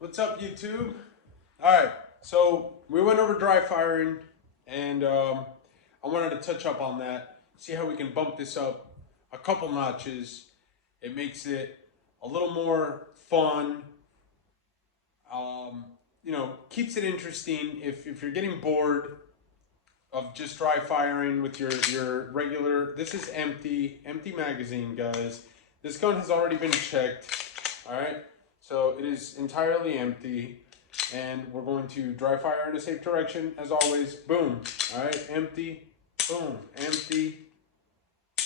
What's up, YouTube? All right, so we went over dry firing, and I wanted to touch up on that, see how we can bump this up a couple notches. It makes it a little more fun. Keeps it interesting. If you're getting bored of just dry firing with your regular, this is empty magazine, guys. This gun has already been checked. All right, so it is entirely empty, and we're going to dry fire in a safe direction as always. Boom. All right, empty. Boom, empty.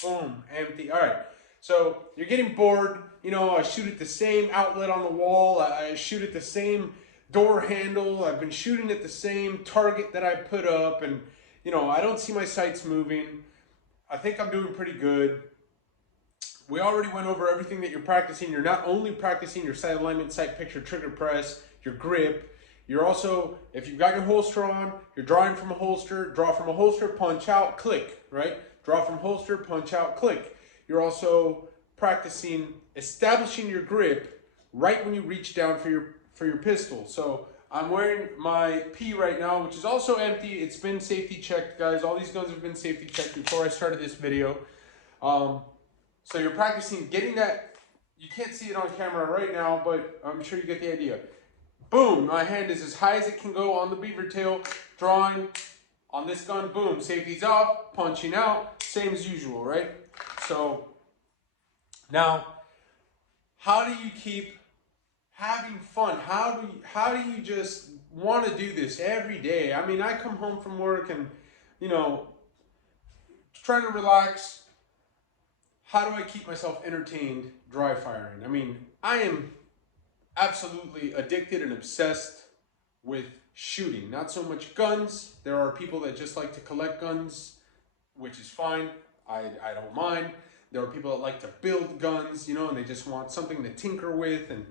Boom, empty. All right. So you're getting bored. I shoot at the same outlet on the wall. I shoot at the same door handle. I've been shooting at the same target that I put up, and I don't see my sights moving. I think I'm doing pretty good. We already went over everything that you're practicing. You're not only practicing your sight alignment, sight picture, trigger press, your grip. You're also, if you've got your holster on, you're drawing from a holster, draw from a holster, punch out, click, right? Draw from holster, punch out, click. You're also practicing establishing your grip right when you reach down for your pistol. So I'm wearing my P right now, which is also empty. It's been safety checked, guys. All these guns have been safety checked before I started this video. So you're practicing getting that. You can't see it on camera right now, but I'm sure you get the idea. Boom, my hand is as high as it can go on the beaver tail, drawing on this gun. Boom, safety's off, punching out, same as usual, right? So now, how do you keep having fun? How do you just want to do this every day? I mean, I come home from work and, trying to relax. How do I keep myself entertained dry firing? I mean, I am absolutely addicted and obsessed with shooting. Not so much guns. There are people that just like to collect guns, which is fine. I don't mind. There are people that like to build guns, and they just want something to tinker with. And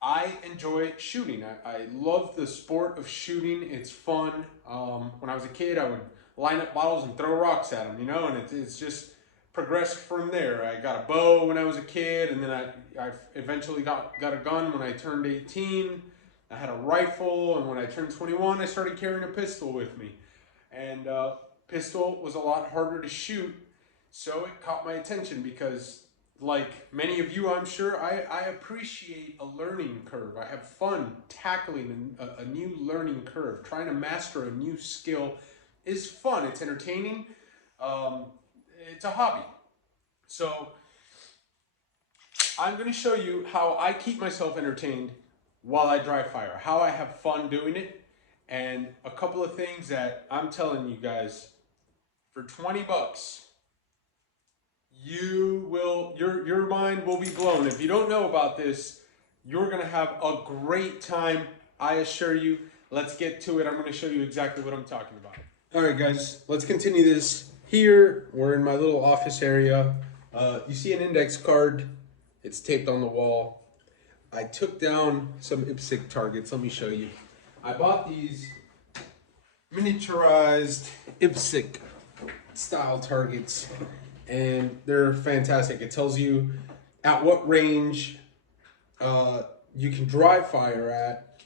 I enjoy shooting. I love the sport of shooting. It's fun. When I was a kid, I would line up bottles and throw rocks at them, and it's just progressed from there. I got a bow when I was a kid, and then I eventually got a gun when I turned 18. I had a rifle, and when I turned 21, I started carrying a pistol with me. And pistol was a lot harder to shoot, so it caught my attention because, like many of you, I'm sure, I appreciate a learning curve. I have fun tackling a new learning curve. Trying to master a new skill is fun. It's entertaining. It's a hobby. So I'm going to show you how I keep myself entertained while I dry fire, how I have fun doing it, and a couple of things that I'm telling you guys, for 20 bucks, your mind will be blown. If you don't know about this, you're going to have a great time, I assure you. Let's get to it. I'm going to show you exactly what I'm talking about. All right, guys, let's continue this. Here, we're in my little office area. You see an index card. It's taped on the wall. I took down some IPSC targets. Let me show you. I bought these miniaturized IPSC style targets, and they're fantastic. It tells you at what range you can dry fire at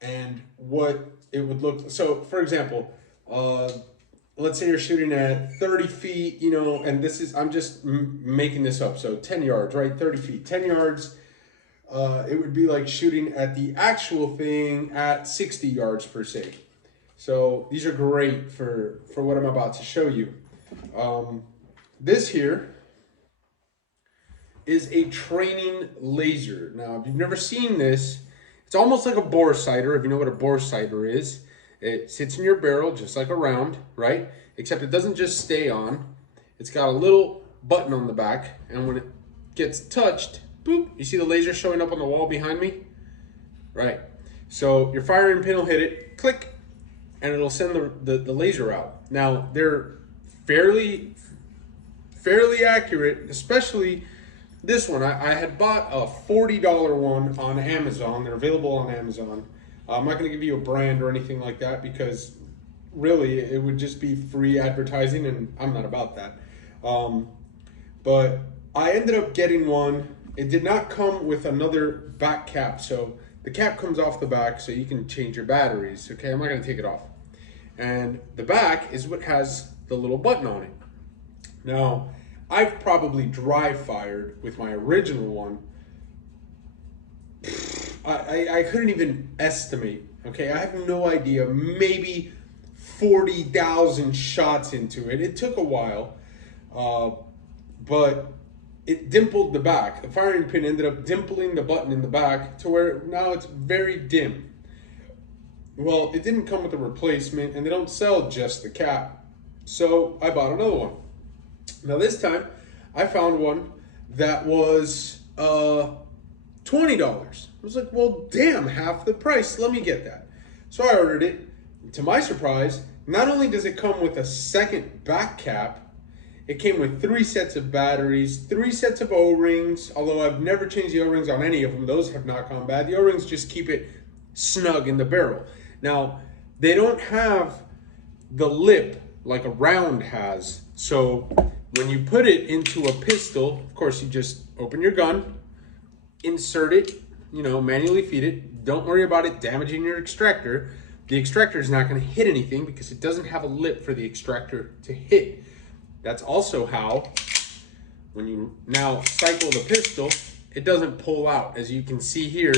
and what it would look. So, for example, let's say you're shooting at 30 feet, and this is, I'm just making this up. So 10 yards, right? 30 feet, 10 yards. It would be like shooting at the actual thing at 60 yards per se. So these are great for what I'm about to show you. This here is a training laser. Now, if you've never seen this, it's almost like a bore sighter, if you know what a bore sighter is. It sits in your barrel just like a round, right? Except it doesn't just stay on. It's got a little button on the back, and when it gets touched, boop, you see the laser showing up on the wall behind me? Right. So your firing pin will hit it, click, and it'll send the laser out. Now, they're fairly accurate, especially this one. I had bought a $40 one on Amazon. They're available on Amazon. I'm not going to give you a brand or anything like that because really it would just be free advertising, and I'm not about that. But I ended up getting one it did not come with another back cap. So the cap comes off the back so you can change your batteries. Okay, I'm not gonna take it off. And the back is what has the little button on it. Now, I've probably dry fired with my original one. I couldn't even estimate. Okay, I have no idea. Maybe 40,000 shots into it. It took a while, but it dimpled the back. The firing pin ended up dimpling the button in the back to where now it's very dim. Well, it didn't come with a replacement, and they don't sell just the cap. So I bought another one. Now this time, I found one that was $20. I was like, well, damn, half the price. Let me get that. So I ordered it. To my surprise, not only does it come with a second back cap, it came with 3 sets of batteries, 3 sets of O-rings, although I've never changed the O-rings on any of them. Those have not gone bad. The O-rings just keep it snug in the barrel. Now, they don't have the lip like a round has. So when you put it into a pistol, of course, you just open your gun, insert it, manually feed it. Don't worry about it damaging your extractor. The extractor is not going to hit anything because it doesn't have a lip for the extractor to hit. That's also how, when you now cycle the pistol, it doesn't pull out. As you can see here,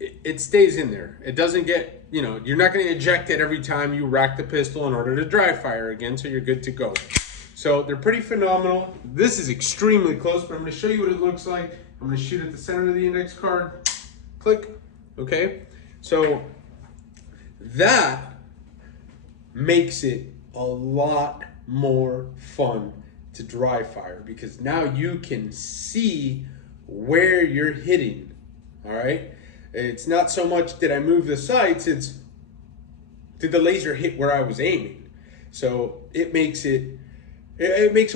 it stays in there. It doesn't get, you're not going to eject it every time you rack the pistol in order to dry fire again, so you're good to go. So they're pretty phenomenal. This is extremely close, but I'm going to show you what it looks like. I'm going to shoot at the center of the index card. Click. Okay. So that makes it a lot more fun to dry fire because now you can see where you're hitting. All right. It's not so much did I move the sights, it's did the laser hit where I was aiming. So it makes a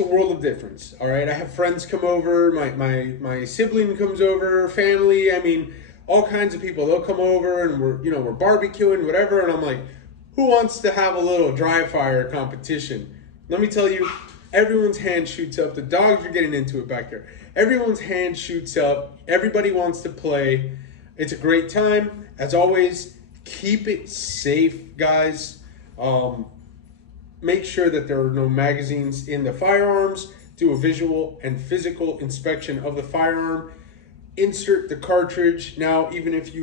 world of difference. All right. I have friends come over, my sibling comes over, family, I mean, all kinds of people. They'll come over and we're barbecuing, whatever, and I'm like, who wants to have a little dry fire competition? Let me tell you, everyone's hand shoots up. The dogs are getting into it back there. Everyone's hand shoots up. Everybody wants to play. It's a great time. As always, keep it safe, guys. Make sure that there are no magazines in the firearms. Do a visual and physical inspection of the firearm. Insert the cartridge. Now, even if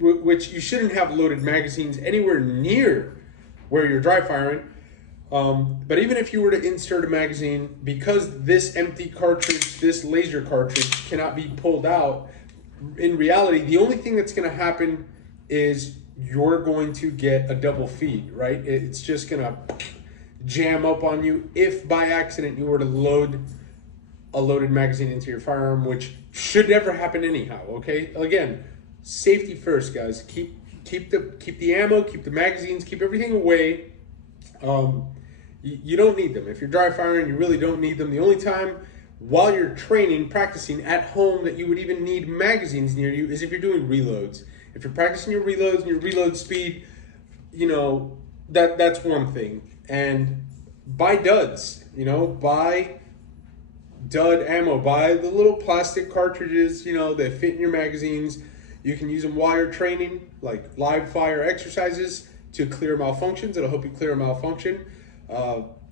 which you shouldn't have loaded magazines anywhere near where you're dry firing. But even if you were to insert a magazine, because this empty cartridge, this laser cartridge cannot be pulled out, in reality, the only thing that's going to happen is you're going to get a double feed, right? It's just going to jam up on you if by accident you were to load a loaded magazine into your firearm, which should never happen anyhow, okay? Again, safety first, guys. Keep the ammo, keep the magazines, keep everything away. You don't need them. If you're dry firing, you really don't need them. The only time while you're training, practicing at home that you would even need magazines near you is if you're doing reloads. If you're practicing your reloads and your reload speed, that's one thing. And buy duds, buy dud ammo. Buy the little plastic cartridges, that fit in your magazines. You can use them while you're training, like live fire exercises to clear malfunctions. It'll help you clear a malfunction.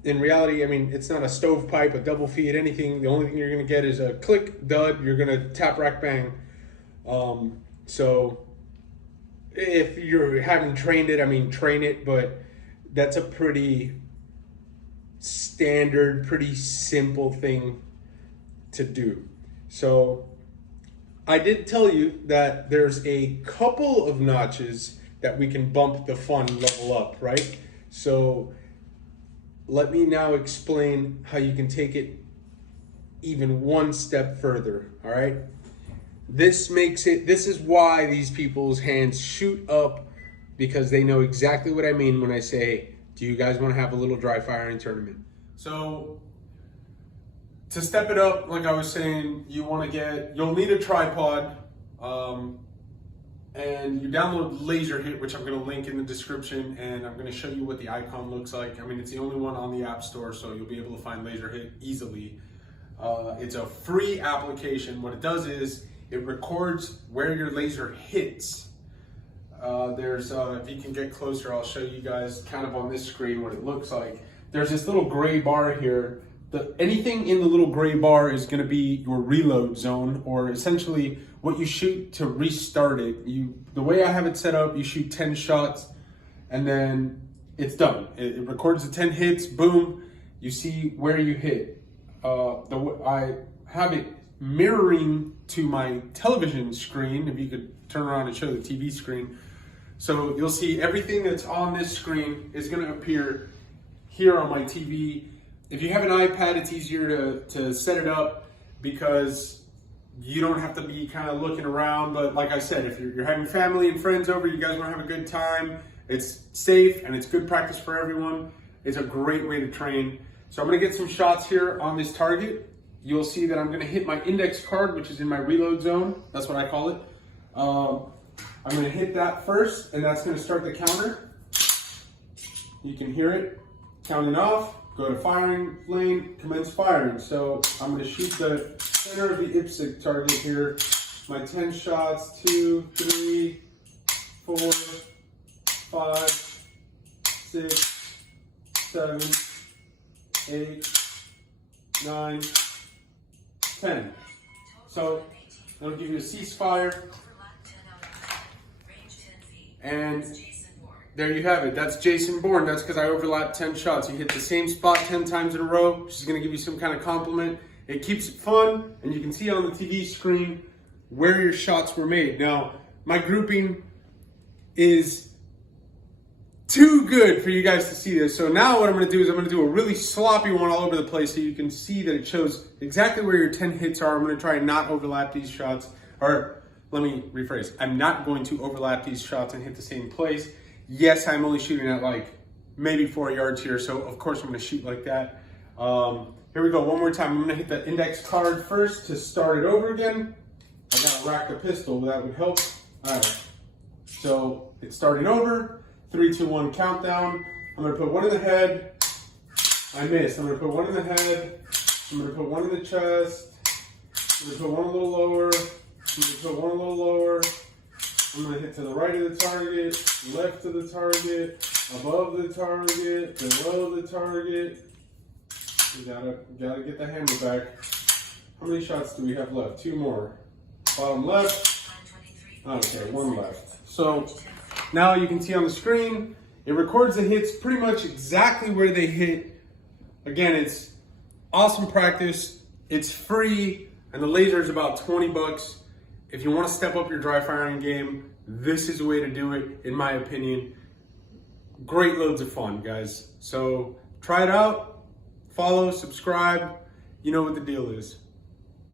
In reality, I mean, it's not a stovepipe, a double feed, anything. The only thing you're going to get is a click, dud. You're going to tap, rack, bang. So if you haven't trained it, I mean, train it, but that's a pretty standard, pretty simple thing to do. So I did tell you that there's a couple of notches that we can bump the fun level up, right? So let me now explain how you can take it even one step further, all right? This is why these people's hands shoot up, because they know exactly what I mean when I say, do you guys want to have a little dry firing tournament? So to step it up, like I was saying, you'll need a tripod, and you download Laser Hit, which I'm going to link in the description, and I'm going to show you what the icon looks like. I mean, it's the only one on the App Store, so you'll be able to find Laser Hit easily. It's a free application. What it does is it records where your laser hits. If you can get closer, I'll show you guys kind of on this screen what it looks like. There's this little gray bar here. Anything in the little gray bar is going to be your reload zone, or essentially what you shoot to restart it. The way I have it set up, you shoot 10 shots and then it's done. It records the 10 hits, boom, you see where you hit. I have it mirroring to my television screen, if you could turn around and show the TV screen. So you'll see everything that's on this screen is going to appear here on my TV. If you have an iPad, it's easier to set it up because you don't have to be kind of looking around. But like I said, if you're having family and friends over, you guys want to have a good time, it's safe and it's good practice for everyone. It's a great way to train. So I'm going to get some shots here on this target. You'll see that I'm going to hit my index card, which is in my reload zone. That's what I call it. I'm going to hit that first, and that's going to start the counter. You can hear it counting off. Go to firing lane, commence firing. So I'm going to shoot the center of the IPSC target here. My 10 shots, 2, 3, 4, 5, 6, 7, 8, 9, 10. So it'll give you a ceasefire. And there you have it. That's Jason Bourne. That's because I overlapped 10 shots. You hit the same spot 10 times in a row, which is going to give you some kind of compliment. It keeps it fun, and you can see on the TV screen where your shots were made. Now, my grouping is too good for you guys to see this. So now what I'm going to do is I'm going to do a really sloppy one all over the place so you can see that it shows exactly where your 10 hits are. I'm going to try and not overlap these shots. Or let me rephrase. I'm not going to overlap these shots and hit the same place. Yes, I'm only shooting at like maybe 4 yards here. So of course I'm going to shoot like that. Here we go. One more time. I'm going to hit the index card first to start it over again. I got to rack the pistol. That would help. All right. So it's starting over. 3, 2, 1 countdown. I'm going to put one in the head. I missed. I'm going to put one in the head. I'm going to put one in the chest. I'm going to put one a little lower. I'm going to put one a little lower. I'm going to hit to the right of the target, left of the target, above the target, below the target. You gotta get the hammer back. How many shots do we have left? 2 more. Bottom left. Okay, 1 left. So now you can see on the screen, it records the hits pretty much exactly where they hit. Again, it's awesome practice. It's free, and the laser is about 20 bucks. If you want to step up your dry firing game, this is the way to do it, in my opinion. Great loads of fun, guys. So try it out, follow, subscribe. You know what the deal is.